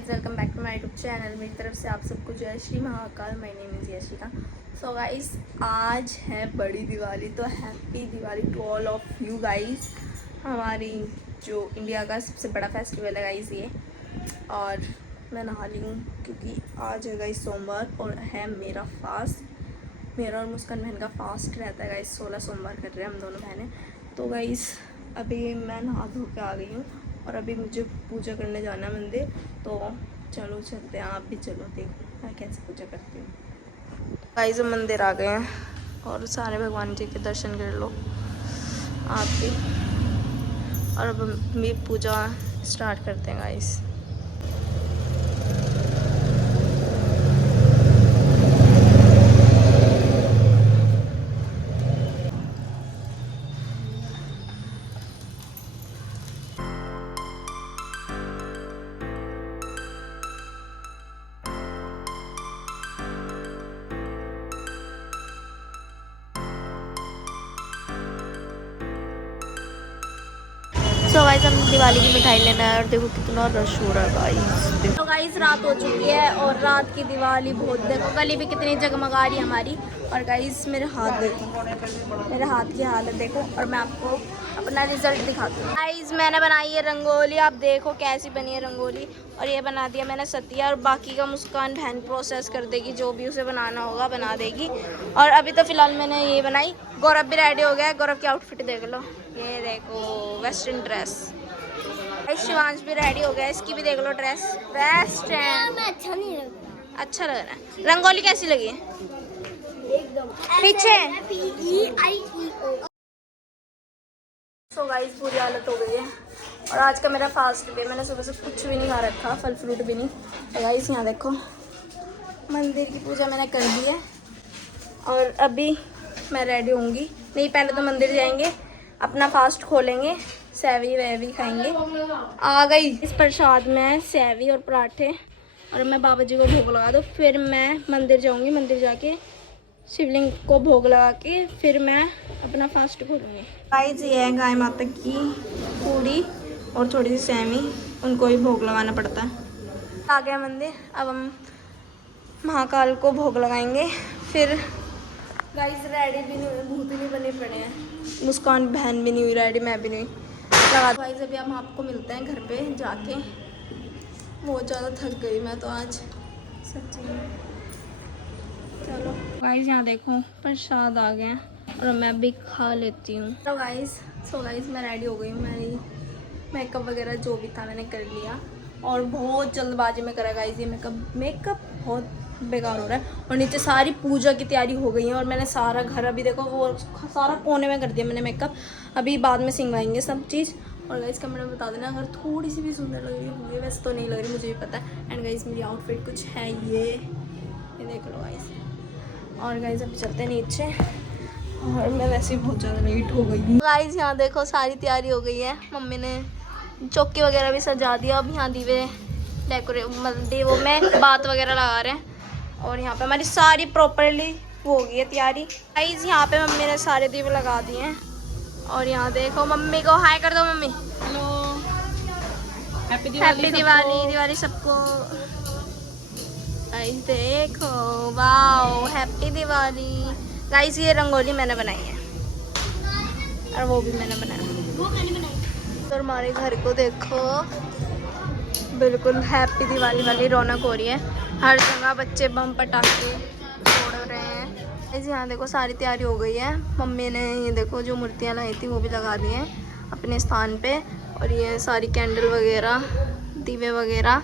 Guys, welcome back to my YouTube channel. मेरी तरफ से आप सबको जय Shri Mahakal. My name is Yashika. So guys, आज है बड़ी दिवाली, तो happy Diwali to all of you guys. हमारी जो इंडिया का सबसे बड़ा फेस्टिवल है गाइस ये। और मैं नहा ली हूँ क्योंकि आज है गाइस सोमवार और है मेरा फास्ट। मेरा और मुस्कान बहन का फास्ट रहता है गाइस। 16 सोमवार कर रहे हैं हम दोनों बहनें। तो गाइस अभी मैं नहा धो के आ गई हूँ और अभी मुझे पूजा करने जाना है मंदिर। तो चलो चलते हैं, आप भी चलो, देखो मैं कैसे पूजा करती हूँ। गाइस हम मंदिर आ गए हैं और सारे भगवान जी के दर्शन कर लो आप भी। और अब हम भी पूजा स्टार्ट करते हैं गाइस। सो गाइस हम दिवाली की मिठाई लेना है और देखो कितना रश हो रहा है गाइस। तो गाइस रात हो चुकी है और रात की दिवाली बहुत, देखो गली भी कितनी जगमगा रही है हमारी। और गाइस मेरे हाथ देखो, मेरे हाथ की हालत देखो। और मैं आपको अपना रिजल्ट दिखाती हूँ। गाइस मैंने बनाई है रंगोली, आप देखो कैसी बनी है रंगोली। और ये बना दिया मैंने सतिया, और बाकी का मुस्कान बहन प्रोसेस कर देगी, जो भी उसे बनाना होगा बना देगी। और अभी तो फिलहाल मैंने ये बनाई। गौरव भी रेडी हो गया है, गौरव की आउटफिट देख लो, ये देखो वेस्टर्न ड्रेस। शिवांश भी रेडी हो गया, इसकी भी देख लो ड्रेस, बेस्ट है। अच्छा नहीं लग रहा, अच्छा लग रहा है। रंगोली कैसी लगी है? एकदम पीछे। सो गाइस बुरी हालत हो गई है और आज का मेरा फास्ट डे। मैंने सुबह से कुछ भी नहीं खा रखा, फल फ्रूट भी नहीं। तो गाइस यहाँ देखो, मंदिर की पूजा मैंने कर दी है और अभी मैं रेडी होंगी। नहीं, पहले तो मंदिर जाएंगे, अपना फास्ट खोलेंगे, सेवी वेवी खाएंगे। आ गई इस प्रसाद में सेवी और पराठे, और मैं बाबा जी को भोग लगा दूँ, फिर मैं मंदिर जाऊंगी। मंदिर जाके शिवलिंग को भोग लगा के फिर मैं अपना फास्ट खोलूँगी। गाइस ये है गाय माता की पूड़ी और थोड़ी सी सेवी, उनको भी भोग लगाना पड़ता है। आ गया मंदिर, अब हम महाकाल को भोग लगाएंगे। फिर गाइस रेडी भी नहीं हुए, भूत नहीं बने पड़े हैं। मुस्कान बहन भी नहीं हुई रेडी, मैं भी नहीं लगा। गाइस अभी हम आपको मिलते हैं घर पे जाके। बहुत ज़्यादा थक गई मैं तो आज सच्ची में। चलो गाइस यहाँ देखो प्रसाद आ गया और मैं भी खा लेती हूँ। तो गाइस मैं रेडी हो गई हूँ। मेरी मेकअप वगैरह जो भी था मैंने कर लिया और बहुत जल्दबाजी में करा गाइस। ये मेकअप बहुत बेकार हो रहा है। और नीचे सारी पूजा की तैयारी हो गई है और मैंने सारा घर अभी देखो वो सारा कोने में कर दिया मैंने मेकअप। अभी बाद में सिंगवाएंगे सब चीज़। और गाइस कमेंट में बता देना अगर थोड़ी सी भी सुंदर लग रही होगी, वैसे तो नहीं लग रही, मुझे भी पता है। एंड गाइस मेरी आउटफिट कुछ है ये देख लो गाइस। और गाइस अभी चलते हैं नीचे और मैं वैसे ही बहुत ज़्यादा लेट हो गई हूँ। गाइस यहाँ देखो सारी तैयारी हो गई है, मम्मी ने चौकी वगैरह भी सजा दिया। अब यहाँ दीवे मतलब दीवों में बात वगैरह लगा रहे हैं। और यहाँ पे हमारी सारी प्रॉपरली वो हो गई है तैयारी। गाइस यहाँ पे मम्मी ने सारे दीवे लगा दिए हैं। और यहाँ देखो मम्मी को हाय कर दो मम्मी। हेलो, हैप्पी दिवाली सबको। गाइस देखो, वाओ हैप्पी दिवाली। गाइस ये रंगोली मैंने बनाई है और वो भी मैंने बनाया। और हमारे घर को देखो, बिल्कुल हैप्पी दिवाली वाली रौनक हो रही है। हर जगह बच्चे बम पटाखे फोड़ रहे हैं। ऐसे यहाँ देखो सारी तैयारी हो गई है। मम्मी ने ये देखो जो मूर्तियाँ लाई थी वो भी लगा दी हैं अपने स्थान पे। और ये सारी कैंडल वगैरह दीवे वगैरह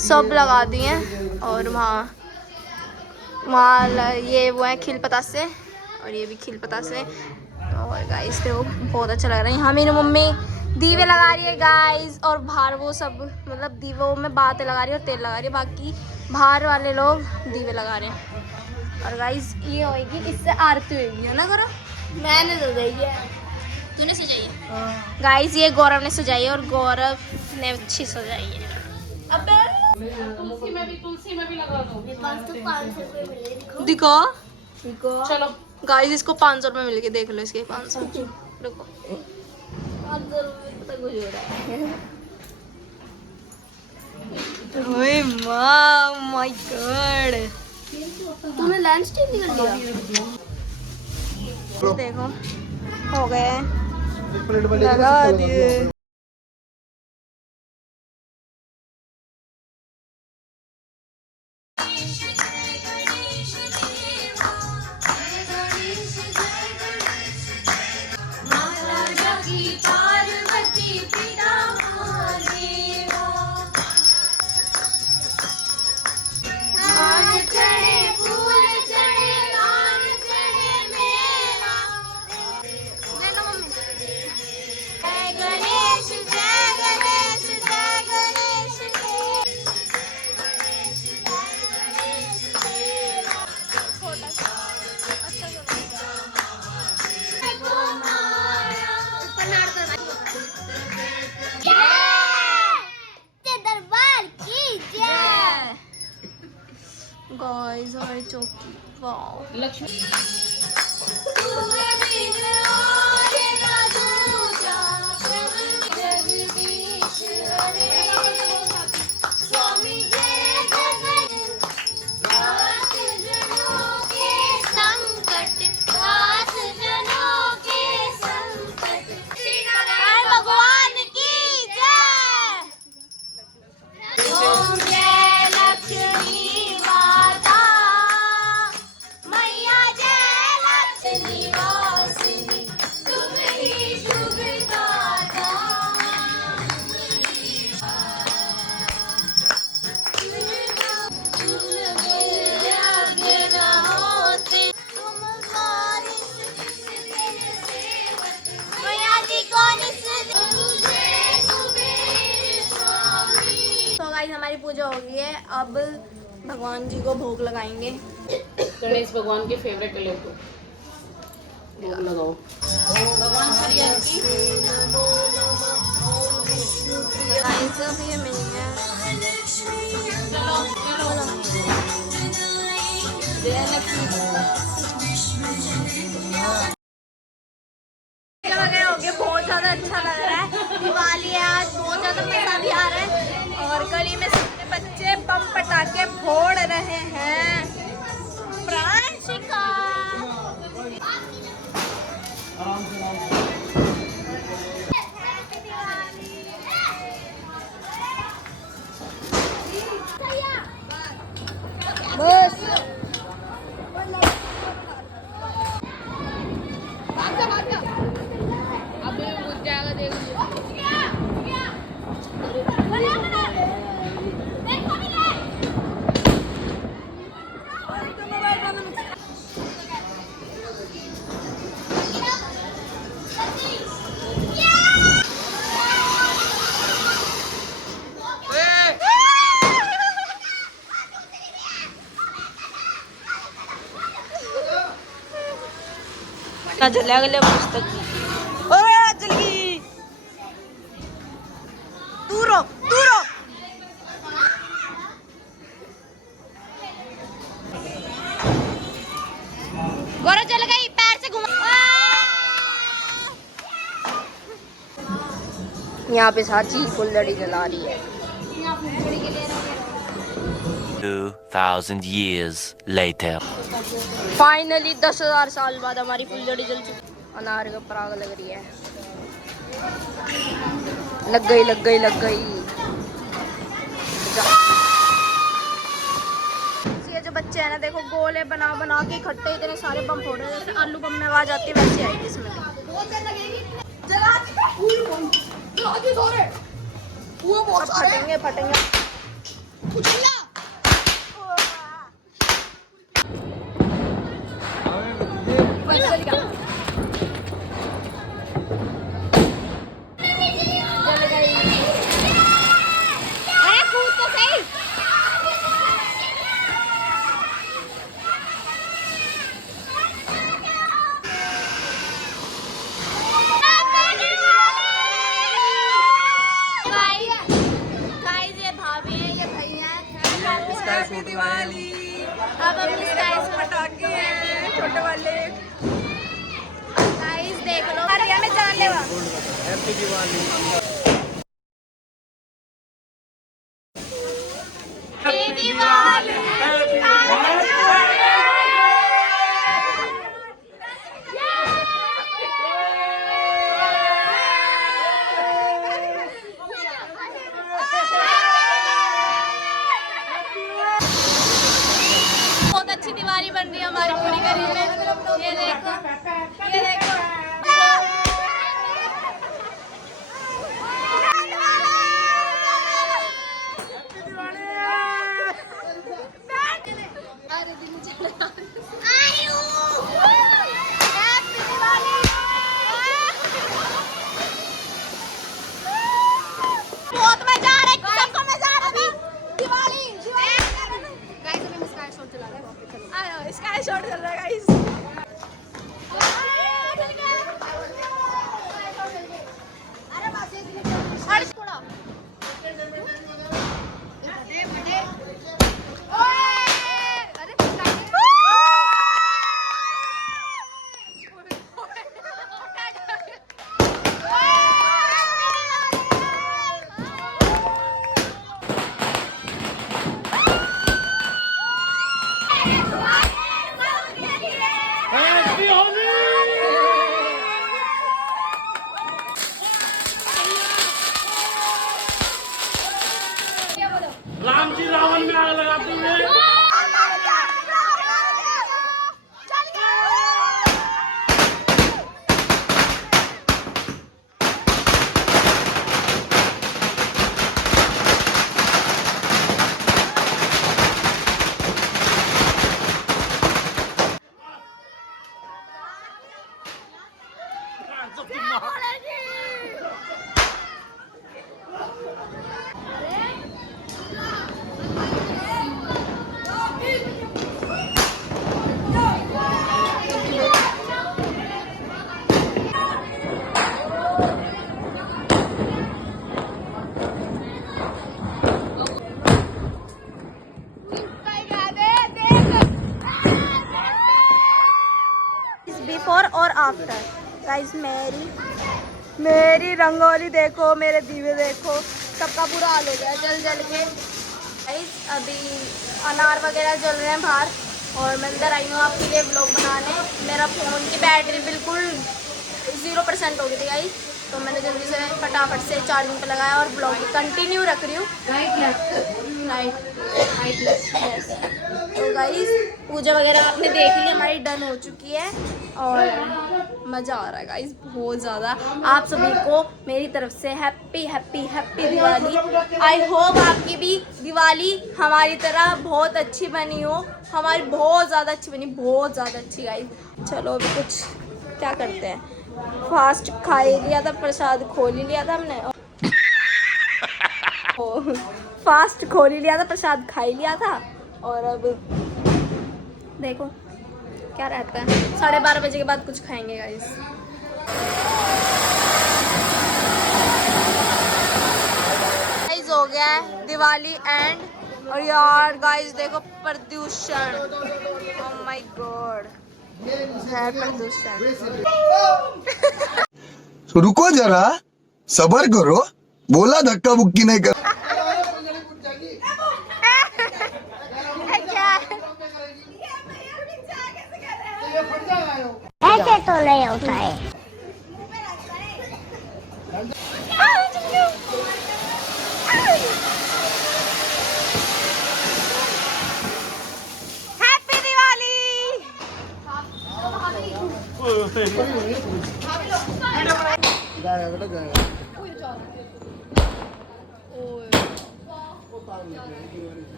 सब लगा दिए हैं। और वहाँ ये वो है खिल पतासे, और ये भी खिल पतासे। और गाइस देखो बहुत अच्छा लग रहा है। यहाँ मेरी मम्मी दीवे लगा रही है गाइस, और बाहर वो सब मतलब दीवों में बातें लगा रही है और तेल लगा रही है। बाकी बाहर वाले लोग दीवे लगा रहे हैं। और गाइस ये होएगी, इससे आरती होएगी, है ना गौरव? मैंने सजाई है, तूने सजाई है? गाइस ये गौरव ने सजाई है और गौरव ने अच्छी सजाई है। अब तुलसी में भी लगा दो। दिखो चलो गाइस, इसको 500 रुपये मिल गए, देख लो इसके 500। रुको 500 रुपये तक कुछ हो रहा है। ओए माय गॉड, तूने लैंड स्टिक निकल लिया। देखो हो गए, लगा दिए। गाइस हमारी चौकी, वाओ लक्ष्मी। हमारी पूजा हो गई है, अब भगवान जी को भोग लगाएंगे। गणेश भगवान के फेवरेट है, को भोग लगाओ। भगवान श्री की मिल गया। चलो वगैरह हो गया, बहुत ज्यादा अच्छा लग रहा है। दिवाली है आज, बहुत ज्यादा मजा भी आ रहा है और गली में सारे बच्चे बम पटाखे फोड़ रहे हैं। प्रांशिका बस चले अगले पुस्तक की। चल गई, दूरो दूरो। गोरा चल गई, पैर से घुमा। यहाँ पे साची फुलझड़ी जला रही है। 2000 years later. फाइनली 10,000 साल बाद हमारी फुलझड़ी जल चुकी। अनार के ऊपर आग लग रही है। लग गई लग गई लग गई। ये जो बच्चे हैं ना, देखो गोले बना बना के इकट्ठे इतने सारे बम फोड़ रहे हैं। जैसे आलू बम में आवाज आती है वैसे आएगी इसमें। फटेंगे फटेंगे। दिवाली अब अपनी स्काइस पटाखे हैं छोटे वाले। गाइस देख लो, हरिया में जानलेवा। हैप्पी दिवाली। हमारी पूरी करी है। ये देखो, ये देखो। बहुत मजा आ रहा है, सबको मजा आ रहा है। दिवाली गाइस, अभी स्काई शॉट चला रहा है, वहां पे चलो। आ लो, स्काई शॉट चल रहा है गाइस। अरे बस एक मिनट, अरे थोड़ा राम जी रावण में आग लगाते हुए बिफोर और आफ्टर गाइस, मेरी रंगोली देखो, मेरे दीवे देखो, सबका बुरा हाल हो गया जल जल के। गाइस अभी अनार वगैरह जल रहे हैं बाहर और मैं अंदर आई हूँ आपके लिए व्लॉग बनाने। मेरा फ़ोन की बैटरी बिल्कुल 0% हो गई थी गाइस, तो मैंने जल्दी से फटाफट से चार्जिंग पे लगाया और ब्लॉग कंटिन्यू रख रही हूँ। यस, तो गाइस पूजा वगैरह आपने देख ली, हमारी डन हो चुकी है और मज़ा आ रहा है गाइस बहुत ज़्यादा। आप सभी को मेरी तरफ से happy happy happy Diwali. I hope आपकी भी दिवाली हमारी तरह बहुत अच्छी बनी हो, हमारी बहुत ज़्यादा अच्छी बनी, बहुत ज़्यादा अच्छी गाइस। चलो अभी कुछ क्या करते हैं, फास्ट खा ही लिया था, प्रसाद खोल ही लिया था हमने, फास्ट खोल ही लिया था, प्रसाद खा ही लिया था और अब देखो क्या रहता है। 12:30 बजे के बाद कुछ खाएंगे गाइस। गाइस हो गया है दिवाली एंड, और यार गाइस देखो प्रदूषण, ओह माय गॉड है प्रदूषण। तो रुको जरा, सबर करो, बोला धक्का बुक्की नहीं कर। ऐसे तो नहीं होता है। हैप्पी दिवाली।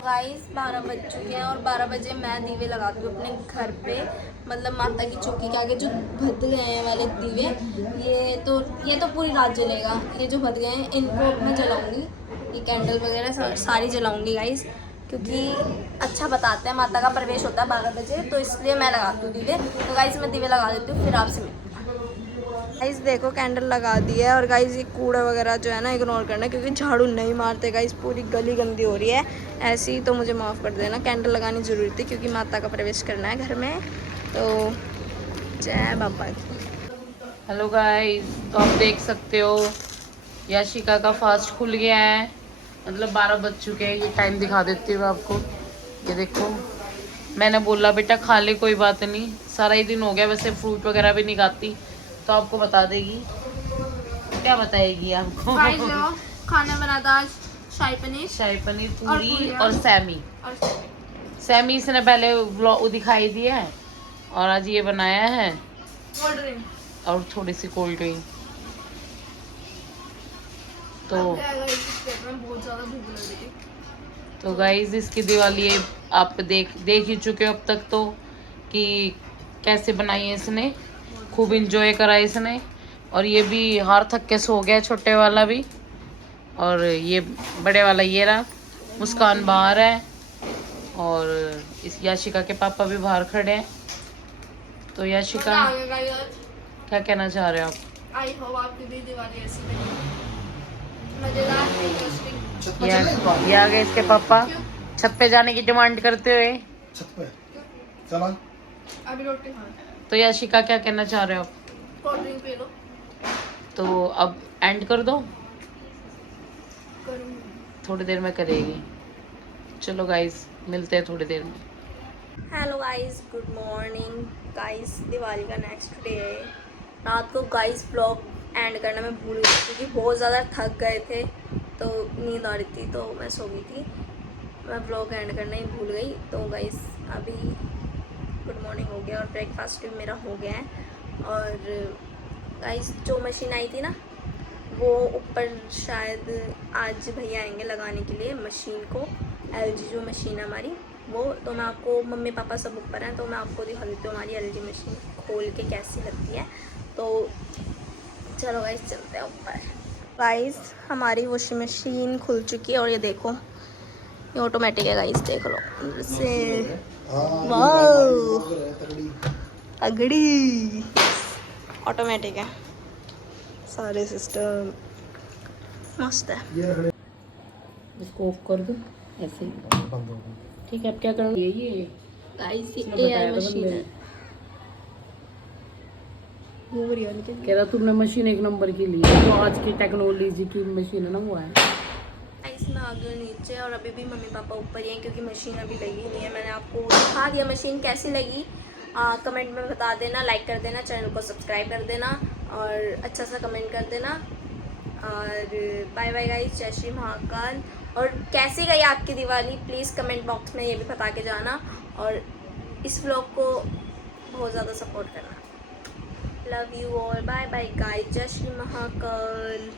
गाइस 12 बज चुके हैं और 12 बजे मैं दीवे लगाती हूँ अपने घर पे, मतलब माता की चौकी के आगे जो भद गए हैं वाले दीवे, ये तो पूरी रात जलेगा। ये जो भद गए हैं इनको मैं जलाऊंगी, ये कैंडल वगैरह सारी जलाऊंगी गाइस, क्योंकि अच्छा बताते हैं माता का प्रवेश होता है 12 बजे, तो इसलिए मैं लगाती हूँ दीवे। तो गाइस मैं दीवे लगा देती हूँ, फिर आपसे मिलती हूँ। गाइस देखो कैंडल लगा दी है और गाइस ये कूड़ा वगैरह जो है ना इग्नोर करना, क्योंकि झाड़ू नहीं मारते गाइस, पूरी गली गंदी हो रही है ऐसी, तो मुझे माफ़ कर देना। कैंडल लगानी ज़रूरी थी क्योंकि माता का प्रवेश करना है घर में, तो जय बाबा की। हेलो गाइस, तो आप देख सकते हो याशिका का फास्ट खुल गया है, मतलब 12 बज चुके हैं। ये टाइम दिखा देती हूँ आपको, ये देखो। मैंने बोला बेटा खा ले, कोई बात नहीं, सारा ही दिन हो गया, वैसे फ्रूट वगैरह भी नहीं खाती तो आपको बता देगी। क्या बताएगी आपको? गाइस देखो खाना बना था आज शाही पनीर शाही पनीर, और पूरी पूरियाँ। और सैमी। और सैमी इसने पहले व्लॉग दिखाई दिया है और आज ये बनाया है कोल्ड ड्रिंक। और थोड़ी सी कोल्ड ड्रिंक। तो बहुत ज्यादा भूख लग रही थी। तो गाइज इसकी दिवाली आप देख ही चुके हो अब तक तो कि कैसे बनाई है इसने। खूब इंजॉय करा इसने। और ये भी हार थक के सो गया, छोटे वाला भी। और ये बड़े वाला ये रहा, मुस्कान बाहर है और इस याशिका के पापा भी बाहर खड़े हैं। तो याशिका क्या कहना चाह रहे हो आप? आई होप आपकी भी दिवाली ऐसी लगी मजेदार इंटरेस्टिंग। ये आ गए इसके पापा छत पे जाने की डिमांड करते हुए। छत पे चला। अभी रोटी खाना। तो याशिका क्या कहना चाह रहे हो आप? Cold drink P low. तो अब एंड कर दो, करूँगी। थोड़ी देर में करेगी। चलो गाइस मिलते हैं थोड़ी देर में। Hello guys, good morning guys. Diwali का नेक्स्ट डे है। रात को गाइस ब्लॉग एंड करना मैं भूल गई क्योंकि बहुत ज़्यादा थक गए थे तो नींद आ रही थी तो मैं सो गई थी। मैं ब्लॉग एंड करना ही भूल गई। तो गाइस अभी गुड मॉर्निंग हो गया और ब्रेकफास्ट भी मेरा हो गया है। और गाइस जो मशीन आई थी ना वो ऊपर शायद आज भैया आएंगे लगाने के लिए मशीन को। LG जो मशीन है हमारी वो, तो मैं आपको, मम्मी पापा सब ऊपर हैं तो मैं आपको दिखा देती हूँ हमारी LG मशीन खोल के कैसी लगती है। तो चलो गाइस चलते हैं ऊपर। गाइस हमारी वॉशिंग मशीन खुल चुकी है और ये देखो ये ऑटोमेटिक है गाइस, देख लो अंदर से। वाओ अगड़ी ऑटोमेटिक है, सारे सिस्टम मस्त है। इसको ऑफ कर दो ऐसे ही। ठीक है, अब क्या करोगे? ये गाइस इसने ये बताया AI था मशीन बंदे है। घूम रही है उनके कह रहा तुमने मशीन एक नंबर की ली है, जो आज की टेक्नोलॉजी की मशीन है ना वो है। गाइस मैं आ गई नीचे और अभी भी मम्मी पापा ऊपर ही हैं क्योंकि मशीन अभी लगी नहीं है। मैंने आपको दिखा दिया मशीन कैसी लगी। कमेंट में बता देना, लाइक कर देना, चैनल को सब्सक्राइब कर देना और अच्छा सा कमेंट कर देना। और बाय बाय गाइस, जय श्री महाकाल। और कैसी गई आपकी दिवाली प्लीज़ कमेंट बॉक्स में ये भी बता के जाना और इस व्लॉग को बहुत ज़्यादा सपोर्ट करना। Love you all, bye bye guys, जय श्री महाकाल।